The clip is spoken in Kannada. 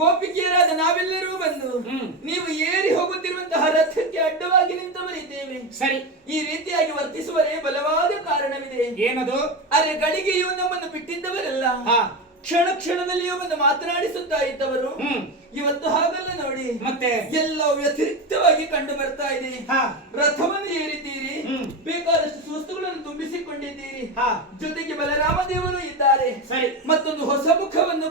ಗೋಪಿಕೆಯರಾದ ನಾವೆಲ್ಲರೂ ಬಂದು ನೀವು ಏರಿ ಹೋಗುತ್ತಿರುವಂತಹ ರಥಕ್ಕೆ ಅಡ್ಡವಾಗಿ ನಿಂತವರಿದ್ದೇವೆ. ಸರಿ, ಈ ರೀತಿಯಾಗಿ ವರ್ತಿಸುವರೇ ಬಲವಾದ ಕಾರಣವಿದೆ. ಏನದು? ಅರೆ ಗಳಿಗೆಯೂ ನಮ್ಮನ್ನು ಬಿಟ್ಟಿದ್ದವರಲ್ಲ, ಕ್ಷಣ ಕ್ಷಣದಲ್ಲಿಯೂ ಒಂದು ಮಾತನಾಡಿಸುತ್ತಾ ಇದ್ದವರು. ಇವತ್ತು ಹಾಗಲ್ಲ ನೋಡಿ, ಮತ್ತೆ ಎಲ್ಲವೂ ವ್ಯತಿರಿಕ್ತವಾಗಿ ಕಂಡು ಬರ್ತಾ ಇದೆ. ರಥವನ್ನು ಏರಿದ್ದೀರಿ, ಬೇಕಾದಷ್ಟು ವಸ್ತುಗಳನ್ನು ತುಂಬಿಸಿಕೊಂಡಿದ್ದೀರಿ, ಜೊತೆಗೆ ಬಲರಾಮ ದೇವರು ಇದ್ದಾರೆ. ಸರಿ, ಮತ್ತೊಂದು ಹೊಸ ಮುಖವನ್ನು